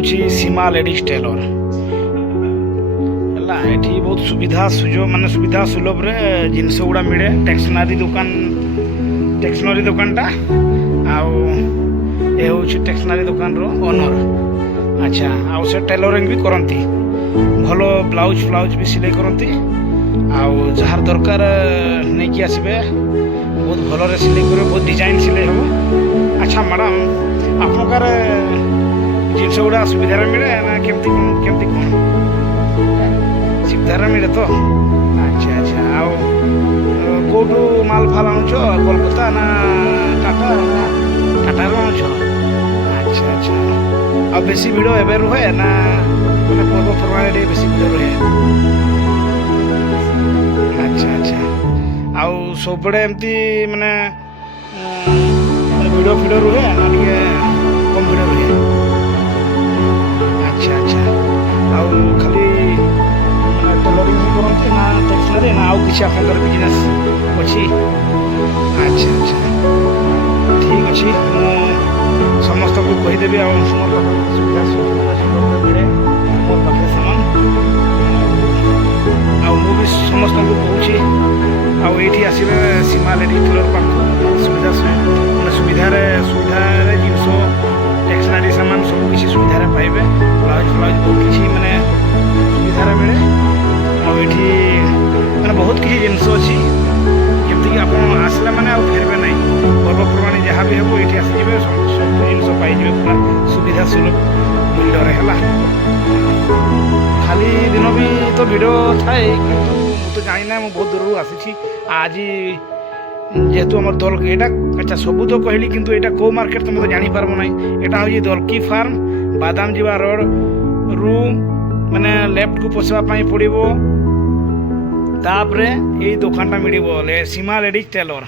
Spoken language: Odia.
হচ্ছে সীমা লেডিজ টেলর ହେଲା। ଏଠି ବହୁତ ସୁବିଧା ସୁଯୋଗ ମାନେ ସୁବିଧା ସୁଲଭରେ ଜିନିଷ ଗୁଡ଼ା ମିଳେ। ଷ୍ଟେସନାରୀ ଦୋକାନଟା ଆଉ ଏ ହେଉଛି ଷ୍ଟେସନାରୀ ଦୋକାନର ଓନର। ଆଚ୍ଛା, ଆଉ ସେ ଟେଲରିଂ ବି କରନ୍ତି, ଭଲ ବ୍ଲାଉଜ୍ ବି ସିଲେଇ କରନ୍ତି। ଆଉ ଯାହାର ଦରକାର ନେଇକି ଆସିବେ, ବହୁତ ଭଲରେ ସିଲେଇ କରିବେ, ବହୁତ ଡିଜାଇନ୍ ସିଲେଇ ହେବ। ଆଚ୍ଛା ମ୍ୟାଡ଼ାମ୍, ଆପଣଙ୍କର ଜିନିଷ ଗୁଡ଼ା ସୁବିଧାରେ ମିଳେ ନା କେମିତି କ'ଣ? ସୁବିଧାରେ ମିଳେ ତ? ଆଚ୍ଛା ଆଚ୍ଛା। ଆଉ କେଉଁଠୁ ମାଲ୍ ଆଣୁଛ? କୋଲକାତା ନା ଟାଟାରୁ ଆଣୁଛ? ଆଚ୍ଛା ଆଚ୍ଛା। ଆଉ ବେଶୀ ଭିଡ଼ ଏବେ ରୁହେ ନା ମାନେ ପର୍ବପର୍ବାଣିରେ ଟିକେ ବେଶୀ ଭିଡ଼ ରୁହେ? ଆଚ୍ଛା ଆଚ୍ଛା। ଆଉ ସବୁବେଳେ ଏମିତି ମାନେ ଭିଡ଼ ରୁହେ ନା ଟିକେ କମ୍ ଭିଡ଼ ରୁହେ? ଆଚ୍ଛା ଆଚ୍ଛା। ଆଉ ଖାଲି ଟେଲରିଂ ହିଁ କରନ୍ତି ନା ଷ୍ଟେସନାରୀ ନା ଆଉ କିଛି ଆପଣଙ୍କର ବିଜନେସ୍ ଅଛି? ଆଚ୍ଛା ଆଚ୍ଛା, ଠିକ୍ ଅଛି। ମୁଁ ସମସ୍ତଙ୍କୁ କହିଦେବି ଆଉ ମୋର ପାଖରେ ସୁବିଧା ସୁଲଭରେ ମିଳେ ମୋ ପାଖରେ ସାମାନ। ଆଉ ମୁଁ ବି ସମସ୍ତଙ୍କୁ କହୁଛି ଆଉ ଏଇଠି ଆସିବେ ସୀମା ଲେଡ଼ିଜ୍ ଟେଲର ପାଖକୁ। ସୁବିଧାରେ ଜିନିଷ ଷ୍ଟେସନାରୀ ସାମାନ ସବୁକିଛି ସୁବିଧାରେ ପାଇବେ। ବ୍ଲାଉଜ୍ ବହୁତ କିଛି ମାନେ ସୁବିଧାରେ ମିଳେ। ଆଉ ଏଠି ମାନେ ବହୁତ କିଛି ଜିନିଷ ଅଛି ଯେମିତିକି ଆପଣ ଆସିଲା ମାନେ ଆଉ ଫେରିବେ ନାହିଁ। ପର୍ବପର୍ବାଣି ଯାହା ବି ହେବ ଏଇଠି ଆସିଯିବେ, ସବୁ ଜିନିଷ ପାଇଯିବେ ପୁରା ସୁବିଧା ସୁଲଭ ମୂଲ୍ୟରେ ହେଲା। ଖାଲି ଦିନ ବି ତ ଭିଡ଼ ଥାଏ, କିନ୍ତୁ ମୁଁ ତ ଜାଣିନାହିଁ, ମୁଁ ବହୁତ ଦୂରରୁ ଆସିଛି। ଆଜି ଯେହେତୁ ଆମର ଏଇଟା ଆଚ୍ଛା ସବୁ ତ କହିଲି, କିନ୍ତୁ ଏଇଟା କେଉଁ ମାର୍କେଟ ତ ମୋତେ ଜାଣିପାରିବ ନାହିଁ। ଏଇଟା ହେଉଛି ଦଲକି ଫାର୍ମ, ବାଦାମଯିବା ରୋଡ଼ରୁ ମାନେ ଲେଫ୍ଟକୁ ପଶିବା ପାଇଁ ପଡ଼ିବ। ତାପରେ ଏଇ ଦୋକାନଟା ମିଳିବ ସୀମା ଲେଡ଼ିଜ୍ ଟେଲର।